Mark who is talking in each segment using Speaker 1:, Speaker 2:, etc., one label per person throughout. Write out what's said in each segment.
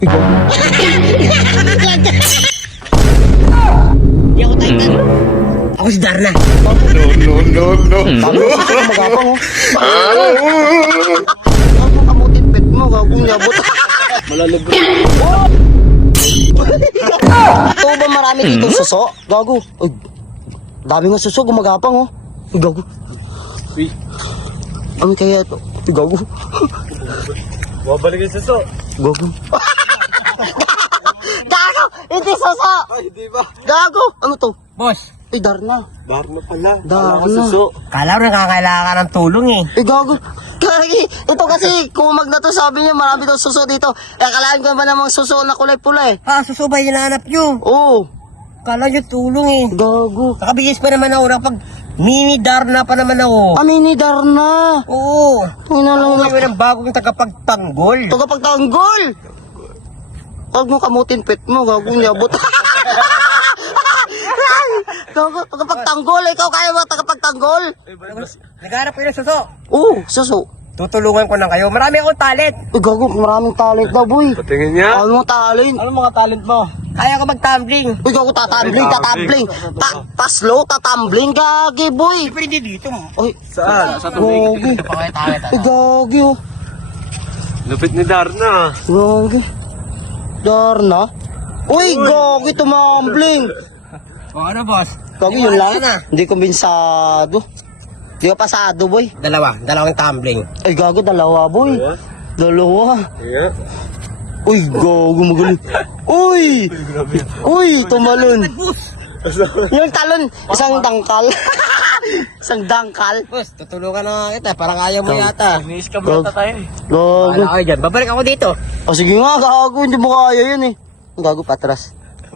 Speaker 1: Hindi ako Titan. Ako si Darna.
Speaker 2: No.
Speaker 3: Magapang oh. Ako kamutin pet mo, gagong yabot.
Speaker 2: Malalubog.
Speaker 3: Ito ba marami dito suso? Gago. Ay, dami nga suso, gumagapang oh. Ay, gago.
Speaker 2: Uy,
Speaker 3: Ano kaya ito? Ay, gago.
Speaker 2: wabalik yung suso.
Speaker 3: Gago. Gago! Hindi suso!
Speaker 2: Ay, di ba?
Speaker 3: Gago! Ano to?
Speaker 1: Boss,
Speaker 3: Ay, Darna.
Speaker 2: Dharma pala.
Speaker 3: Dharma.
Speaker 2: Wala ka suso.
Speaker 1: kala ko nakakailangan ka ng tulong eh.
Speaker 3: Eh, gago. Kagi, ito kasi, kumag na to, sabi niya, marami daw suso dito. Eh, akalaan ko ba namang suso na kulay-pula eh?
Speaker 1: Ah, susubay hinahanap nyo.
Speaker 3: Oo.
Speaker 1: Kala nyo tulong eh.
Speaker 3: Gago.
Speaker 1: Nakabihis pa naman ako. Nakapag mini Darna pa naman ako.
Speaker 3: Amini Darna.
Speaker 1: Oo.
Speaker 3: Tingnan lang
Speaker 1: Ako ngayon ang bagong tagapagtanggol.
Speaker 3: ito kapag tanggol. Huwag mo kamutin pet mo, gago niyabot. Gago, tagapagtanggol. Ikaw kaya mo tagapagtanggol?
Speaker 1: Nagharap kayo ng suso.
Speaker 3: Oo, suso.
Speaker 1: Tutulungan ko lang kayo. Marami akong talent.
Speaker 3: Eh, gago, maraming talent daw, boy.
Speaker 2: Patingin niya.
Speaker 3: Ano mo talent?
Speaker 2: Ano mga talent mo?
Speaker 1: Kaya ko mag-tumbling.
Speaker 3: Uy, gago, tatambling. Paslow, tatambling, gagi, boy.
Speaker 1: Siyempre hindi dito.
Speaker 3: Uy,
Speaker 2: Saan? Sa
Speaker 3: gagi.
Speaker 1: Ito pa kayo talent.
Speaker 3: Eh, gagi, oh.
Speaker 2: Lupit ni Darna.
Speaker 3: Gagi. Darna? Uy, gagi, tumambling.
Speaker 1: O ano boss?
Speaker 3: Gagi, yun lang.
Speaker 1: Na.
Speaker 3: Hindi kumbensado. Hindi ka pasado, boy.
Speaker 1: Dalawang tumbling.
Speaker 3: Ay, gago, dalawa, boy. Dalawa.
Speaker 2: Yeah.
Speaker 3: Uy, gago, magaling. Uy! Uy, tumalon. Yung talon, isang dangkal. Isang dangkal.
Speaker 1: Boss, tutulungan na kita. Parang ayaw mo yata.
Speaker 2: Ni-scam
Speaker 3: Gag-
Speaker 2: yata tayo eh.
Speaker 3: Gago.
Speaker 1: Wala kayo dyan. Babalik ako dito.
Speaker 3: O sige nga, gago, hindi mo kaya yun eh. Gago, patras.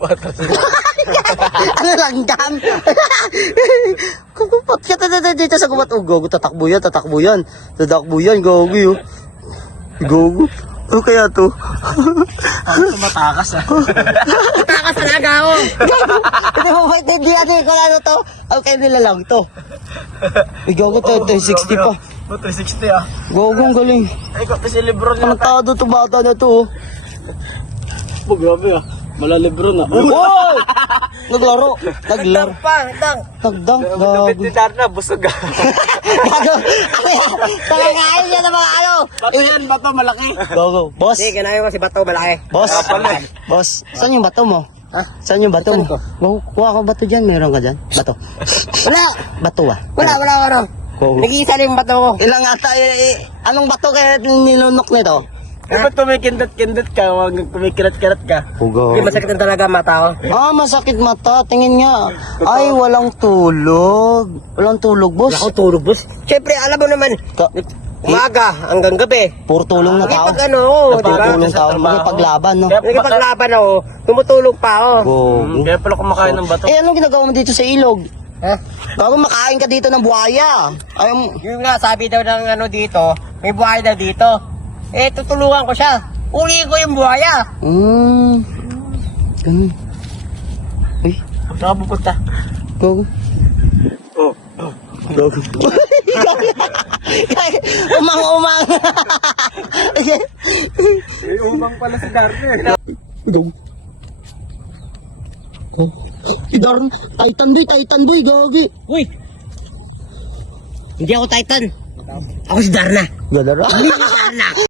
Speaker 3: Ano lang dyan? Kukupat ka dito sa kumat. Oh, gago, tatakbo yan. Tatakbo yan, gago yun. Gago. Ano kaya to?
Speaker 2: Ano matakas ah.
Speaker 1: Takas talaga ako.
Speaker 3: Ito mo ba, hindi natin kung ano to. Okay nila lang to. Ay, gago to, 60 pa.
Speaker 2: Oh, 360 ah.
Speaker 3: Gago, ang galing.
Speaker 2: Ay, kasi Lebron
Speaker 3: Ang
Speaker 2: yata.
Speaker 3: tado to, bata na to.
Speaker 2: Oh, grabe ah. Mala Lebron ah.
Speaker 3: Wow! Naglaro. Nagdang,
Speaker 2: Lupit ni
Speaker 3: gago.
Speaker 2: Darna, busog ah.
Speaker 3: Gago. Nakakain niya ng mga ano.
Speaker 2: Bato yan, bato malaki.
Speaker 3: Gago. Boss.
Speaker 1: Sige, kinahin ko si Bato malaki.
Speaker 3: Boss.
Speaker 2: pala eh.
Speaker 3: Boss. Saan yung bato mo?
Speaker 1: Ha?
Speaker 3: Saan yung bato mo?
Speaker 1: Saan ko?
Speaker 3: Kuha ka bato dyan. Meron ka dyan? Bato.
Speaker 1: Wala.
Speaker 3: Bato ah.
Speaker 1: Wala.
Speaker 3: Gago.
Speaker 1: Nag-iisa lang yung Bato ko.
Speaker 3: Ilang ata, anong bato kaya nilunok nito?
Speaker 2: Eh, ba't kumikindot-kindot ka? Huwag kumikirat-kirat ka.
Speaker 1: Hindi masakit na talaga ang mata ko.
Speaker 3: Ah, masakit mata. Tingin nga. Ay, walang tulog. Walang tulog, boss.
Speaker 1: Wala akong tulog, boss. Siyempre, alam mo naman, umaga hanggang gabi.
Speaker 3: Puro tulong na tao.
Speaker 1: Pag ano, di ba?
Speaker 3: Tulong tao. Makipaglaban, no?
Speaker 1: Nagkipaglaban ako, tumutulog pa ako.
Speaker 3: Go.
Speaker 2: Kaya pala kumakain ng bato.
Speaker 3: Eh, anong ginagawa mo dito sa ilog?
Speaker 1: Ha?
Speaker 3: Bago makain ka dito ng buhaya. Ay,
Speaker 1: Yung nga, sabi daw ng ano dito, may buhay daw dito. Eh, tutulungan ko siya. Uli ko yung buhaya.
Speaker 3: Ganun. Uy,
Speaker 2: Saan ka pupunta?
Speaker 3: gago.
Speaker 2: Oh.
Speaker 3: Gago. Umang-umang.
Speaker 2: Eh, umang pala si Darna eh.
Speaker 3: Gago. Oh. Darn, Titan boy, gagi.
Speaker 1: Uy! Hindi ako Titan. Ako si Darna.
Speaker 3: Galara.
Speaker 1: Hindi ako Darna.